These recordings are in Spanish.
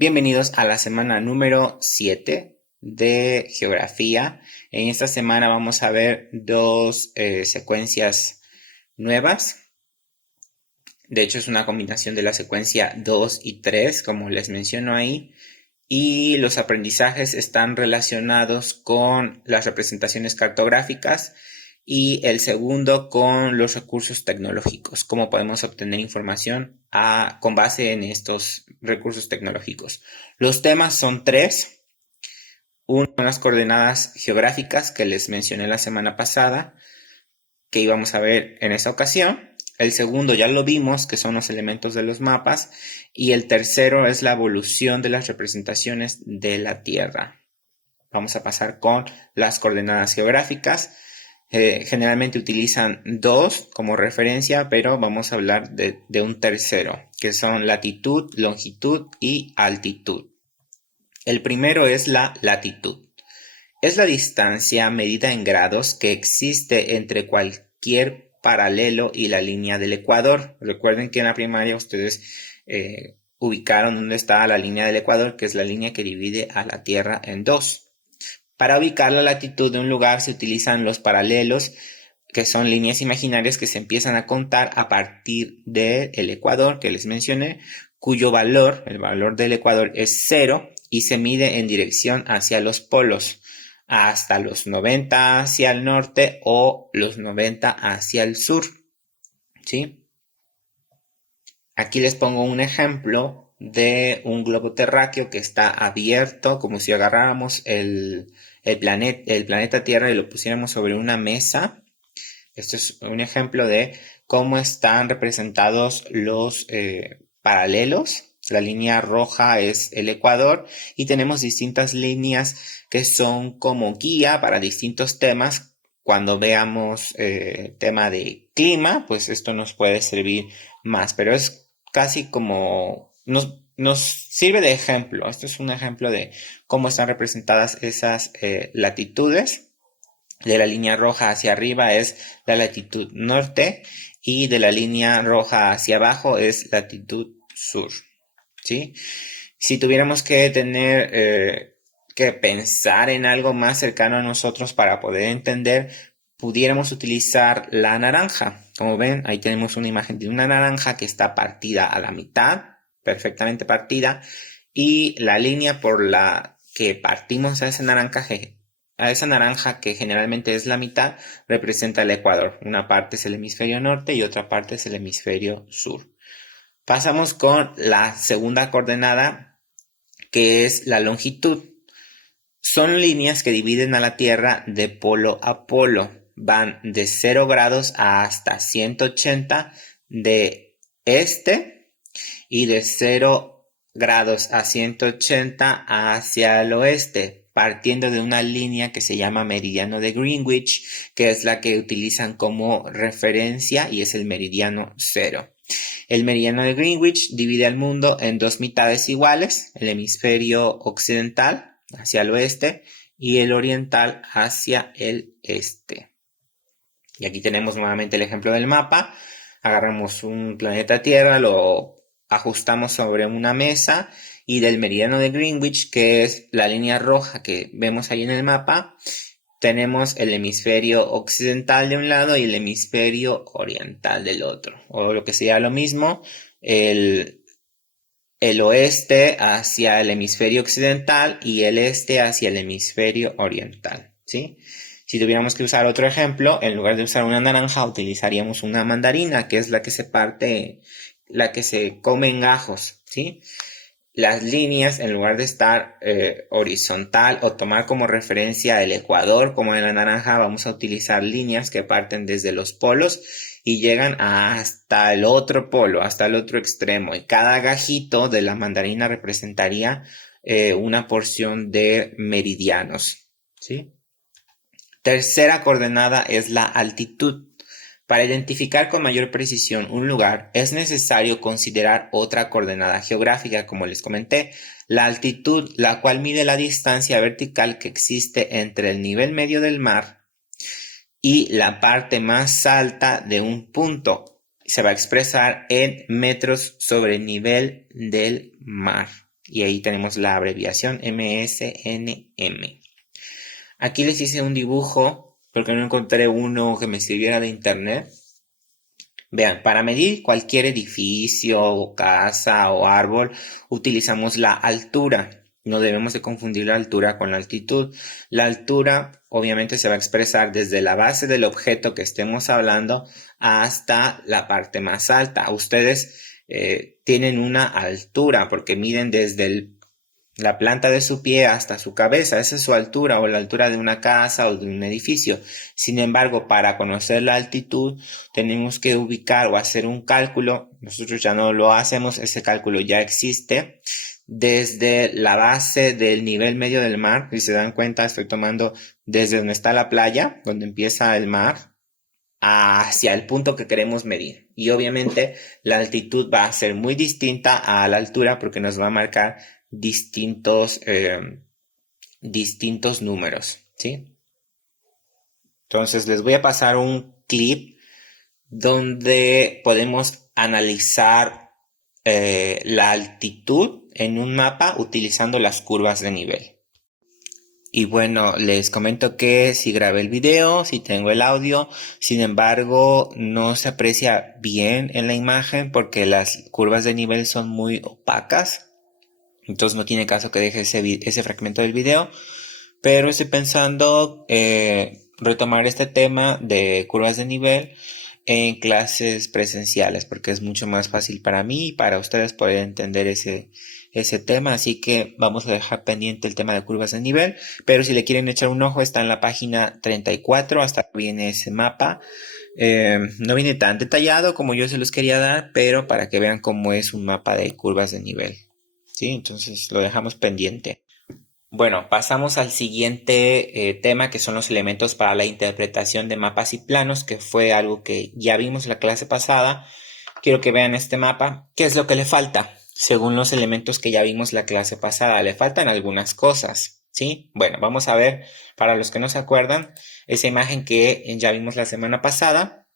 Bienvenidos a la semana número 7 de geografía. En esta semana vamos a ver dos secuencias nuevas. De hecho, es una combinación de la secuencia 2 y 3, como les menciono ahí. Y los aprendizajes están relacionados con las representaciones cartográficas y el segundo con los recursos tecnológicos, cómo podemos obtener información con base en estos recursos tecnológicos. Los temas son tres. Uno son las coordenadas geográficas que les mencioné la semana pasada, que íbamos a ver en esta ocasión. El segundo ya lo vimos, que son los elementos de los mapas. Y el tercero es la evolución de las representaciones de la Tierra. Vamos a pasar con las coordenadas geográficas. Generalmente utilizan dos como referencia, pero vamos a hablar de un tercero, que son latitud, longitud y altitud. El primero es la latitud. Es la distancia medida en grados que existe entre cualquier paralelo y la línea del ecuador. Recuerden que en la primaria ustedes ubicaron dónde está la línea del ecuador, que es la línea que divide a la Tierra en dos. Para ubicar la latitud de un lugar se utilizan los paralelos, que son líneas imaginarias que se empiezan a contar a partir del ecuador que les mencioné, cuyo valor, el valor del ecuador es 0 y se mide en dirección hacia los polos, hasta los 90 hacia el norte o los 90 hacia el sur, ¿sí? Aquí les pongo un ejemplo de un globo terráqueo que está abierto, como si agarráramos el planeta Tierra y lo pusiéramos sobre una mesa. Esto es un ejemplo de cómo están representados los paralelos. La línea roja es el ecuador y tenemos distintas líneas que son como guía para distintos temas. Cuando veamos tema de clima, pues esto nos puede servir más, pero es casi como nos sirve de ejemplo. Esto es un ejemplo de cómo están representadas esas latitudes. De la línea roja hacia arriba es la latitud norte y de la línea roja hacia abajo es latitud sur, ¿sí? Si tuviéramos que que pensar en algo más cercano a nosotros para poder entender, pudiéramos utilizar la naranja. Como ven, ahí tenemos una imagen de una naranja que está partida a la mitad, perfectamente partida, y la línea por la que partimos a esa naranja que generalmente es la mitad, representa el ecuador. Una parte es el hemisferio norte y otra parte es el hemisferio sur. Pasamos con la segunda coordenada, que es la longitud. Son líneas que dividen a la Tierra de polo a polo. Van de 0 grados hasta 180 de este y de 0 grados a 180 hacia el oeste, partiendo de una línea que se llama meridiano de Greenwich, que es la que utilizan como referencia y es el meridiano cero. El meridiano de Greenwich divide al mundo en dos mitades iguales, el hemisferio occidental hacia el oeste y el oriental hacia el este. Y aquí tenemos nuevamente el ejemplo del mapa. Agarramos un planeta Tierra, lo ajustamos sobre una mesa y del meridiano de Greenwich, que es la línea roja que vemos ahí en el mapa, tenemos el hemisferio occidental de un lado y el hemisferio oriental del otro. O lo que sería lo mismo, el, el oeste hacia el hemisferio occidental y el este hacia el hemisferio oriental, ¿sí? Si tuviéramos que usar otro ejemplo, en lugar de usar una naranja, utilizaríamos una mandarina, que es la que se parte, la que se come en gajos, ¿sí? Las líneas, en lugar de estar horizontal o tomar como referencia el ecuador, como en la naranja, vamos a utilizar líneas que parten desde los polos y llegan hasta el otro polo, hasta el otro extremo. Y cada gajito de la mandarina representaría una porción de meridianos, ¿sí? Tercera coordenada es la altitud. Para identificar con mayor precisión un lugar, es necesario considerar otra coordenada geográfica, como les comenté, la altitud, la cual mide la distancia vertical que existe entre el nivel medio del mar y la parte más alta de un punto. Se va a expresar en metros sobre el nivel del mar. y ahí tenemos la abreviación MSNM. Aquí les hice un dibujo porque no encontré uno que me sirviera de internet. Vean, para medir cualquier edificio, casa o árbol, utilizamos la altura. No debemos de confundir la altura con la altitud. La altura obviamente se va a expresar desde la base del objeto que estemos hablando hasta la parte más alta. Ustedes tienen una altura porque miden desde la planta de su pie hasta su cabeza. Esa es su altura o la altura de una casa o de un edificio. Sin embargo, para conocer la altitud tenemos que ubicar o hacer un cálculo. Nosotros ya no lo hacemos, ese cálculo ya existe. Desde la base del nivel medio del mar, si se dan cuenta, estoy tomando desde donde está la playa, donde empieza el mar, hacia el punto que queremos medir. Y obviamente la altitud va a ser muy distinta a la altura porque nos va a marcar distintos números, ¿sí? Entonces les voy a pasar un clip donde podemos analizar la altitud en un mapa utilizando las curvas de nivel. Y bueno, les comento que sí grabé el video, sí tengo el audio, sin embargo no se aprecia bien en la imagen porque las curvas de nivel son muy opacas. Entonces no tiene caso que deje ese fragmento del video, pero estoy pensando retomar este tema de curvas de nivel en clases presenciales porque es mucho más fácil para mí y para ustedes poder entender ese tema, así que vamos a dejar pendiente el tema de curvas de nivel, pero si le quieren echar un ojo está en la página 34, hasta viene ese mapa. No viene tan detallado como yo se los quería dar, pero para que vean cómo es un mapa de curvas de nivel. Sí, entonces lo dejamos pendiente. Bueno, pasamos al siguiente tema que son los elementos para la interpretación de mapas y planos, que fue algo que ya vimos en la clase pasada. Quiero que vean este mapa. ¿Qué es lo que le falta? Según los elementos que ya vimos la clase pasada, le faltan algunas cosas, ¿sí? Bueno, vamos a ver, para los que no se acuerdan, esa imagen que ya vimos la semana pasada.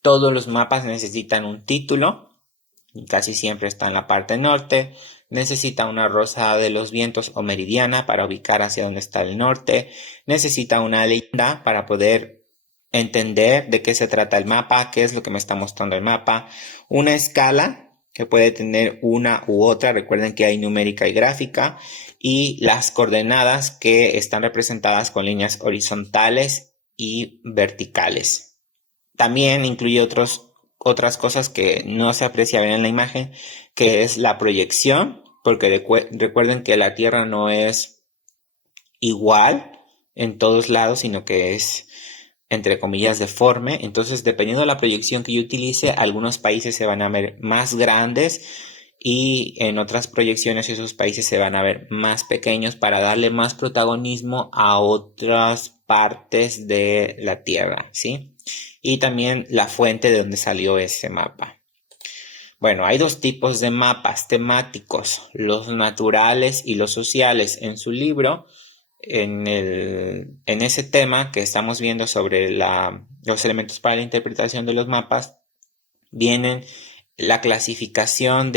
Todos los mapas necesitan un título, y casi siempre está en la parte norte. Necesita una rosa de los vientos o meridiana para ubicar hacia dónde está el norte. Necesita una leyenda para poder entender de qué se trata el mapa, qué es lo que me está mostrando el mapa. Una escala que puede tener una u otra. Recuerden que hay numérica y gráfica. Y las coordenadas que están representadas con líneas horizontales y verticales. También incluye otras cosas que no se aprecia bien en la imagen, que es la proyección, porque recuerden que la Tierra no es igual en todos lados, sino que es, entre comillas, deforme. Entonces, dependiendo de la proyección que yo utilice, algunos países se van a ver más grandes y en otras proyecciones esos países se van a ver más pequeños para darle más protagonismo a otras partes de la Tierra, ¿sí? Y también la fuente de donde salió ese mapa. Bueno, hay dos tipos de mapas temáticos, los naturales y los sociales. En su libro, en ese tema que estamos viendo sobre los elementos para la interpretación de los mapas, vienen la clasificación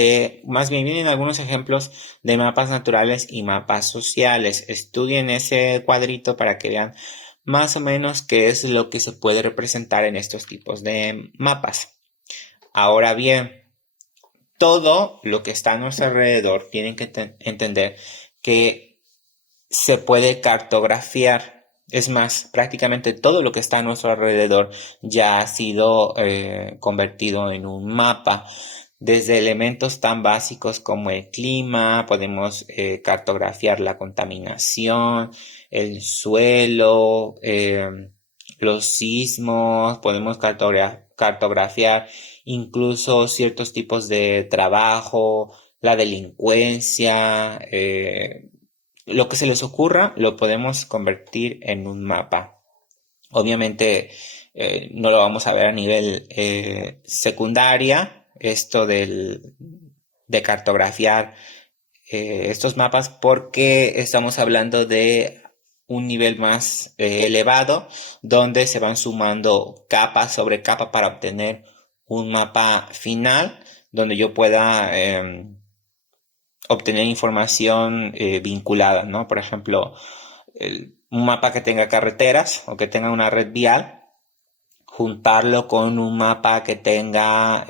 más bien vienen algunos ejemplos de mapas naturales y mapas sociales. Estudien ese cuadrito para que vean más o menos qué es lo que se puede representar en estos tipos de mapas. Ahora bien, todo lo que está a nuestro alrededor tienen que entender que se puede cartografiar. Es más, prácticamente todo lo que está a nuestro alrededor ya ha sido convertido en un mapa. Desde elementos tan básicos como el clima, podemos cartografiar la contaminación, el suelo, los sismos, podemos cartografiar incluso ciertos tipos de trabajo, la delincuencia, lo que se les ocurra lo podemos convertir en un mapa. Obviamente no lo vamos a ver a nivel secundaria, esto de cartografiar estos mapas, porque estamos hablando de un nivel más elevado, donde se van sumando capa sobre capa para obtener un mapa final, donde yo pueda obtener información vinculada, ¿no? Por ejemplo, un mapa que tenga carreteras o que tenga una red vial, juntarlo con un mapa que tenga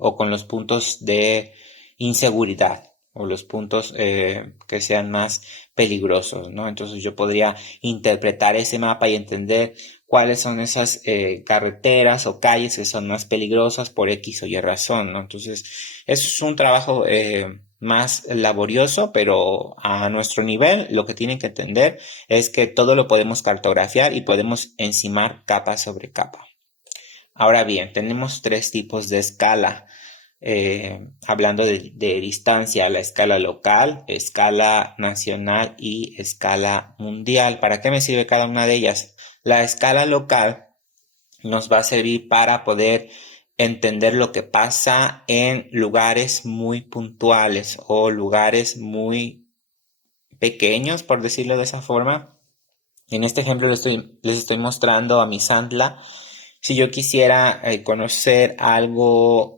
o con los puntos de inseguridad o los puntos que sean más peligrosos, ¿no? Entonces yo podría interpretar ese mapa y entender cuáles son esas carreteras o calles que son más peligrosas por X o Y razón, ¿no? Entonces, eso es un trabajo más laborioso, pero a nuestro nivel lo que tienen que entender es que todo lo podemos cartografiar y podemos encimar capa sobre capa. Ahora bien, tenemos tres tipos de escala. Hablando de distancia, la escala local, escala nacional y escala mundial. ¿Para qué me sirve cada una de ellas? La escala local nos va a servir para poder entender lo que pasa en lugares muy puntuales o lugares muy pequeños, por decirlo de esa forma. En este ejemplo les estoy mostrando a Misantla. Si yo quisiera conocer algo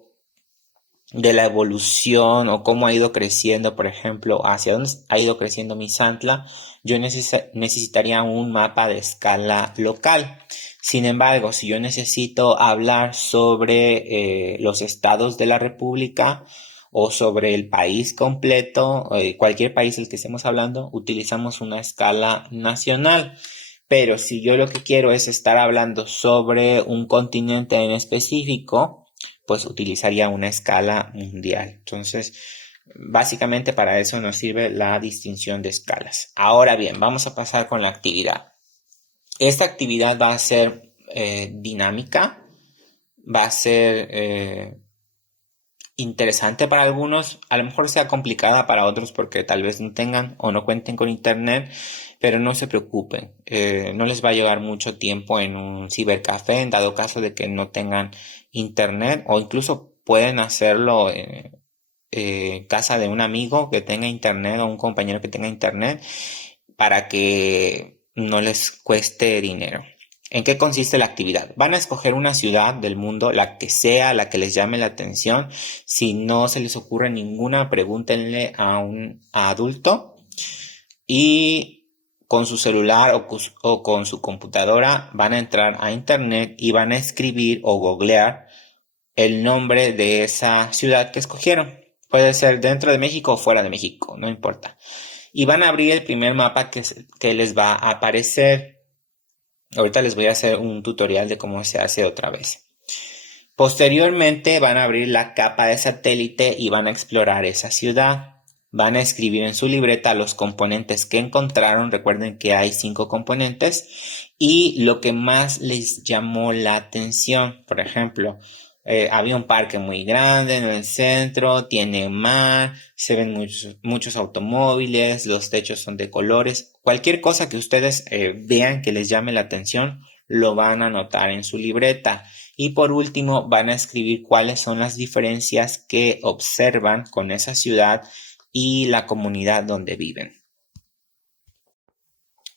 de la evolución o cómo ha ido creciendo, por ejemplo, hacia dónde ha ido creciendo Misantla, yo necesitaría un mapa de escala local. Sin embargo, si yo necesito hablar sobre los estados de la República o sobre el país completo, cualquier país del que estemos hablando, utilizamos una escala nacional. Pero si yo lo que quiero es estar hablando sobre un continente en específico, pues utilizaría una escala mundial. Entonces, básicamente para eso nos sirve la distinción de escalas. Ahora bien, vamos a pasar con la actividad. Esta actividad va a ser dinámica, va a ser interesante para algunos, a lo mejor sea complicada para otros porque tal vez no tengan o no cuenten con internet, pero no se preocupen, no les va a llevar mucho tiempo en un cibercafé en dado caso de que no tengan internet, o incluso pueden hacerlo en casa de un amigo que tenga internet o un compañero que tenga internet para que no les cueste dinero. ¿En qué consiste la actividad? Van a escoger una ciudad del mundo, la que sea, la que les llame la atención. Si no se les ocurre ninguna, pregúntenle a un adulto y con su celular o con su computadora van a entrar a internet y van a escribir o googlear el nombre de esa ciudad que escogieron. Puede ser dentro de México o fuera de México, no importa. Y van a abrir el primer mapa que les va a aparecer. Ahorita les voy a hacer un tutorial de cómo se hace otra vez. Posteriormente van a abrir la capa de satélite y van a explorar esa ciudad. Van a escribir en su libreta los componentes que encontraron. Recuerden que hay 5 componentes. Y lo que más les llamó la atención. Por ejemplo, había un parque muy grande en el centro, tiene mar, se ven muchos automóviles, los techos son de colores. Cualquier cosa que ustedes vean que les llame la atención, lo van a anotar en su libreta. Y por último, van a escribir cuáles son las diferencias que observan con esa ciudad y la comunidad donde viven.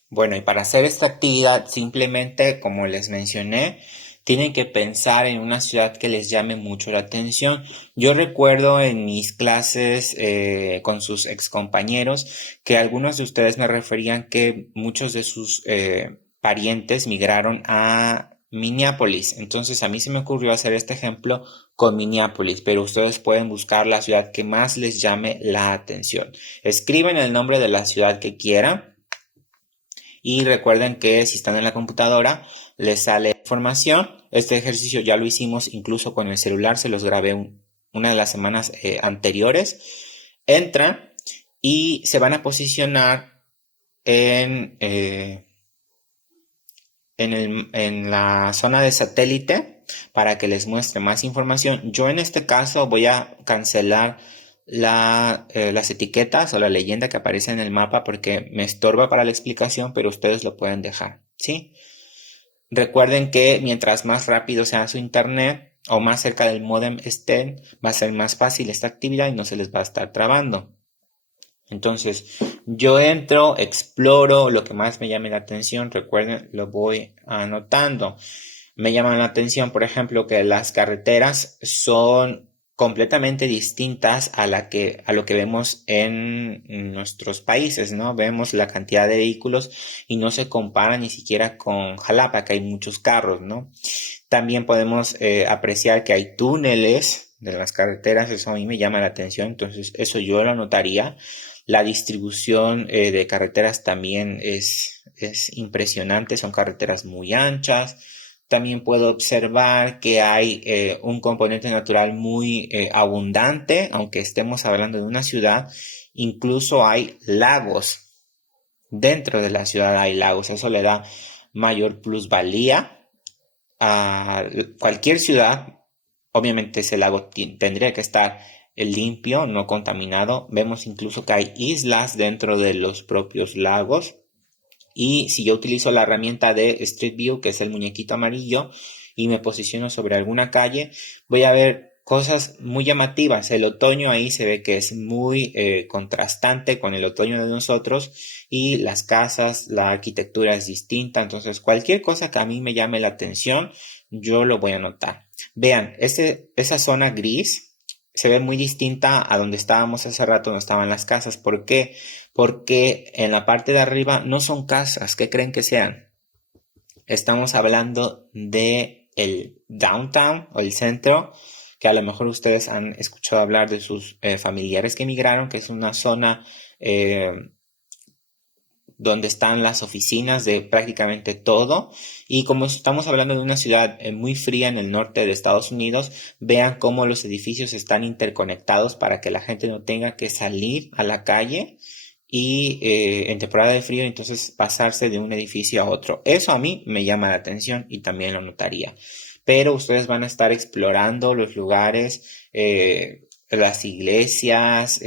Bueno, y para hacer esta actividad, simplemente, como les mencioné, tienen que pensar en una ciudad que les llame mucho la atención. Yo recuerdo en mis clases con sus excompañeros que algunos de ustedes me referían que muchos de sus parientes migraron a Minneapolis. Entonces a mí se me ocurrió hacer este ejemplo con Minneapolis, pero ustedes pueden buscar la ciudad que más les llame la atención. Escriben el nombre de la ciudad que quieran. Y recuerden que si están en la computadora les sale información. Este ejercicio ya lo hicimos incluso con el celular, se los grabé una de las semanas anteriores. Entran y se van a posicionar en la zona de satélite para que les muestre más información. Yo en este caso voy a cancelar las etiquetas o la leyenda que aparece en el mapa porque me estorba para la explicación, pero ustedes lo pueden dejar, ¿sí? Recuerden que mientras más rápido sea su internet o más cerca del módem estén, va a ser más fácil esta actividad y no se les va a estar trabando. Entonces, yo entro, exploro lo que más me llame la atención. Recuerden, lo voy anotando. Me llama la atención, por ejemplo, que las carreteras son completamente distintas a lo que vemos en nuestros países, ¿no? Vemos la cantidad de vehículos y no se compara ni siquiera con Jalapa, que hay muchos carros, ¿no? También podemos apreciar que hay túneles de las carreteras, eso a mí me llama la atención, entonces eso yo lo notaría. La distribución de carreteras también es impresionante, son carreteras muy anchas. También puedo observar que hay un componente natural muy abundante, aunque estemos hablando de una ciudad, incluso hay lagos. Dentro de la ciudad hay lagos, eso le da mayor plusvalía a cualquier ciudad. Obviamente ese lago tendría que estar limpio, no contaminado. Vemos incluso que hay islas dentro de los propios lagos. Y si yo utilizo la herramienta de Street View, que es el muñequito amarillo, y me posiciono sobre alguna calle, voy a ver cosas muy llamativas. El otoño ahí se ve que es muy contrastante con el otoño de nosotros, y las casas, la arquitectura es distinta. Entonces cualquier cosa que a mí me llame la atención, yo lo voy a notar. Vean, esa zona gris se ve muy distinta a donde estábamos hace rato, donde estaban las casas. ¿Por qué? Porque en la parte de arriba no son casas. ¿Qué creen que sean? Estamos hablando de el downtown o el centro, que a lo mejor ustedes han escuchado hablar de sus familiares que emigraron, que es una zona eh, donde están las oficinas de prácticamente todo. Y como estamos hablando de una ciudad muy fría en el norte de Estados Unidos, vean cómo los edificios están interconectados para que la gente no tenga que salir a la calle y en temporada de frío entonces pasarse de un edificio a otro. Eso a mí me llama la atención y también lo notaría. Pero ustedes van a estar explorando los lugares, las iglesias,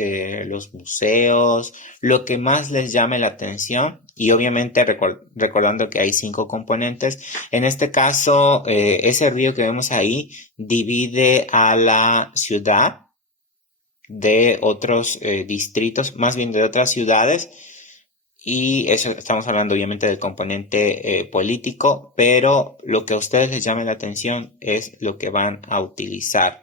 los museos, lo que más les llame la atención, y obviamente recordando que hay 5 componentes. En este caso, ese río que vemos ahí divide a la ciudad de otros distritos, más bien de otras ciudades, y eso estamos hablando obviamente del componente político, pero lo que a ustedes les llame la atención es lo que van a utilizar.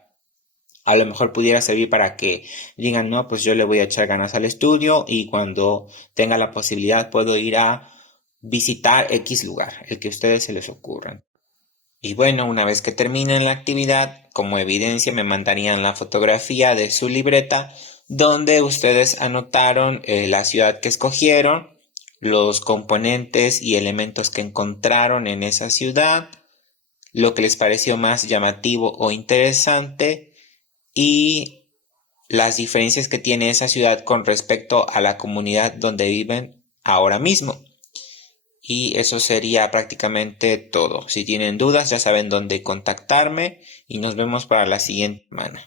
A lo mejor pudiera servir para que digan, no, pues yo le voy a echar ganas al estudio y cuando tenga la posibilidad puedo ir a visitar X lugar, el que a ustedes se les ocurran. Y bueno, una vez que terminen la actividad, como evidencia me mandarían la fotografía de su libreta donde ustedes anotaron la ciudad que escogieron, los componentes y elementos que encontraron en esa ciudad, lo que les pareció más llamativo o interesante y las diferencias que tiene esa ciudad con respecto a la comunidad donde viven ahora mismo. Y eso sería prácticamente todo. Si tienen dudas ya saben dónde contactarme y nos vemos para la siguiente semana.